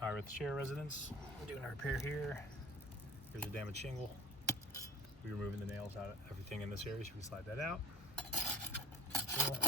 Hi, we're at the share residence. We're doing a repair here. Here's a damaged shingle. We're removing the nails out of everything in this area, so we can slide that out. Cool.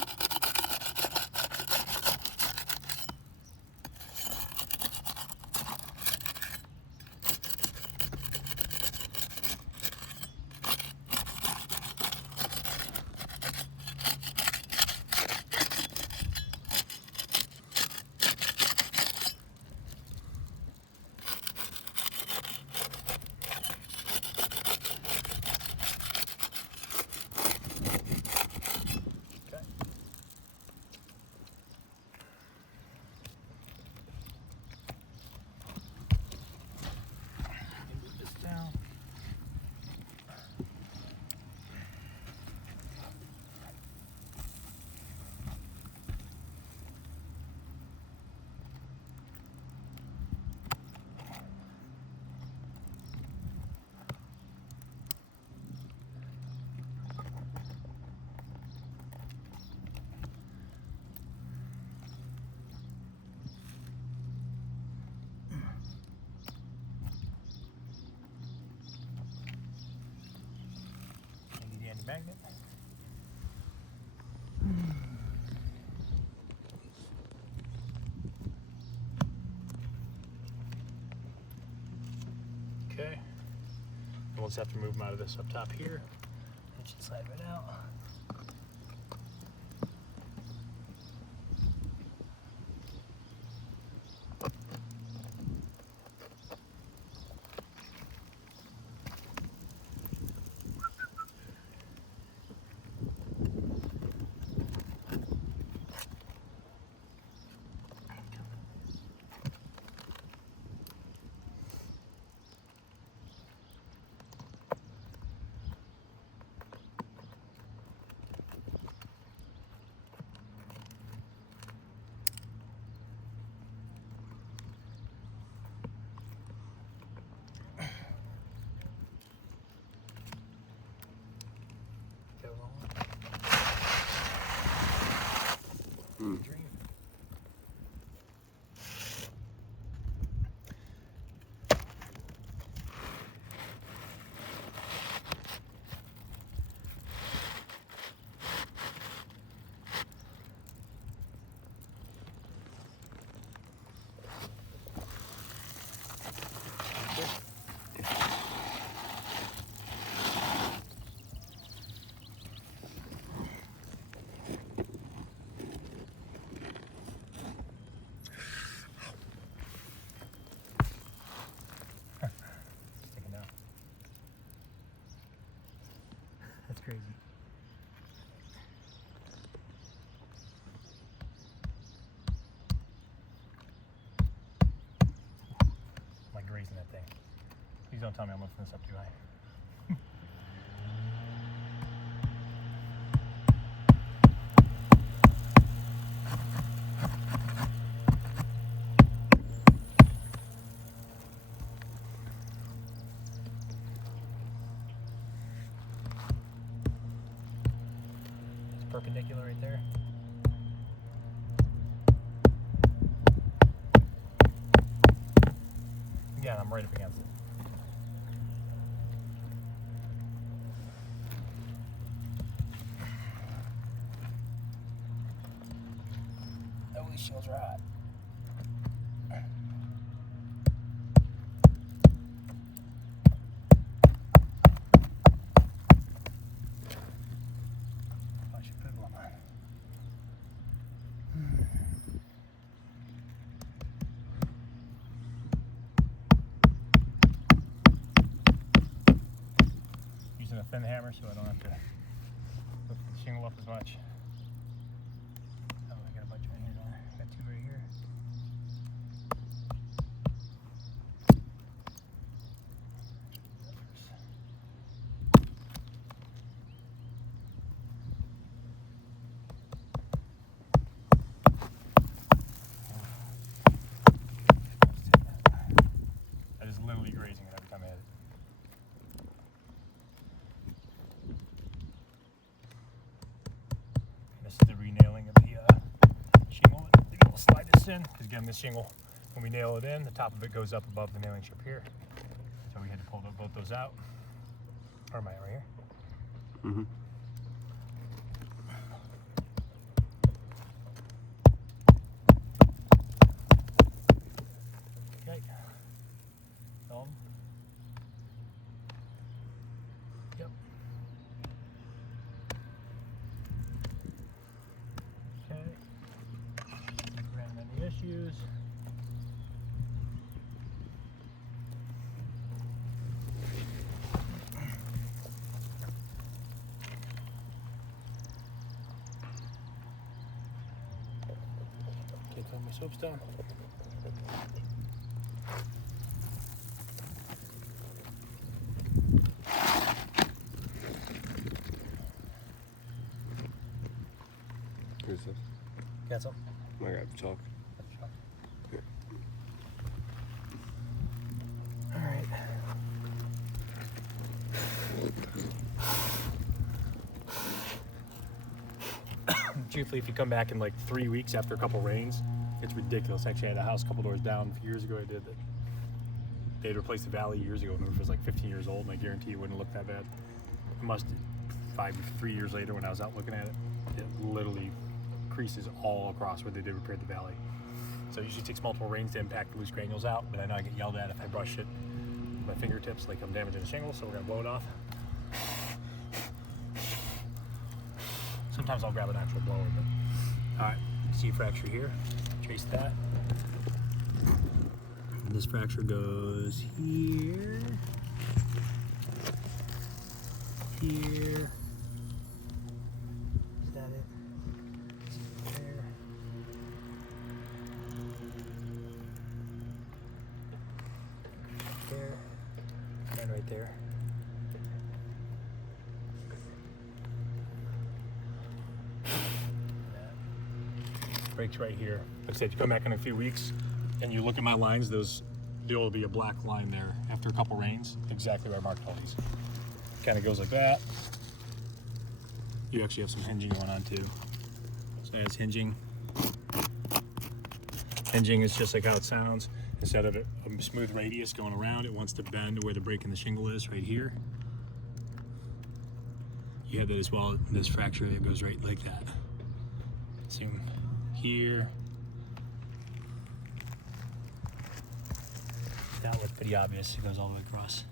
Magnet. Okay, we'll just have to move them out of this up top here. And just slide it out. Dream. That's crazy. I'm like grazing that thing. Please don't tell me I'm lifting this up too high. Perpendicular right there. Yeah, I'm right up against it. Oh, these shingles are hot. I should put one on. Using a thin hammer so I don't have to lift the shingle up as much. Oh, I got a bunch right here. I got two right here. That is literally grazing it every time I hit it. This is the renailing of the shingle. We'll slide this in because again, this shingle When we nail it in, the top of it goes up above the nailing strip here. So we had to pull both those out. Or am I right here? Mm-hmm. Okay. Yep. Okay. Ran any issues. Take out my soapstone. Who's this? Got some? I got the chalk. Yeah. All right. Chiefly, if you come back in like 3 weeks after a couple rains, it's ridiculous. Actually, I had a house a couple doors down a few years ago. I did that. They had replaced the valley years ago, and the roof was like 15 years old, and I guarantee it wouldn't look that bad. It must 3 years later when I was out looking at it, it literally creases all across where they did repair the valley. So it usually takes multiple rains to impact the loose granules out, but I know I get yelled at if I brush it with my fingertips like I'm damaging the shingle, so we're gonna blow it off. Sometimes I'll grab an actual blower, but all right, see a fracture here, trace that. And this fracture goes here, here. Is that it? There. There. And right there. Breaks right here. Like I said, you come back in a few weeks and you look at my lines, there will be a black line there after a couple rains, exactly where I marked all these. Kind of goes like that. You actually have some hinging going on too. So that's hinging. Hinging is just like how it sounds. Instead of a smooth radius going around, it wants to bend to where the break in the shingle is, right here. You have that as well, this fracture that goes right like that. Zoom here. That looked pretty obvious. It goes all the way across.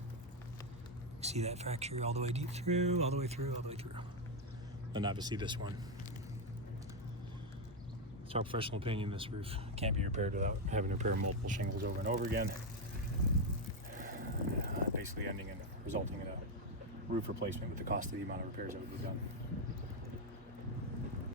See that fracture all the way deep through, all the way through, all the way through. And obviously this one. It's our professional opinion, this roof can't be repaired without having to repair multiple shingles over and over again. Basically resulting in a roof replacement with the cost of the amount of repairs that would be done.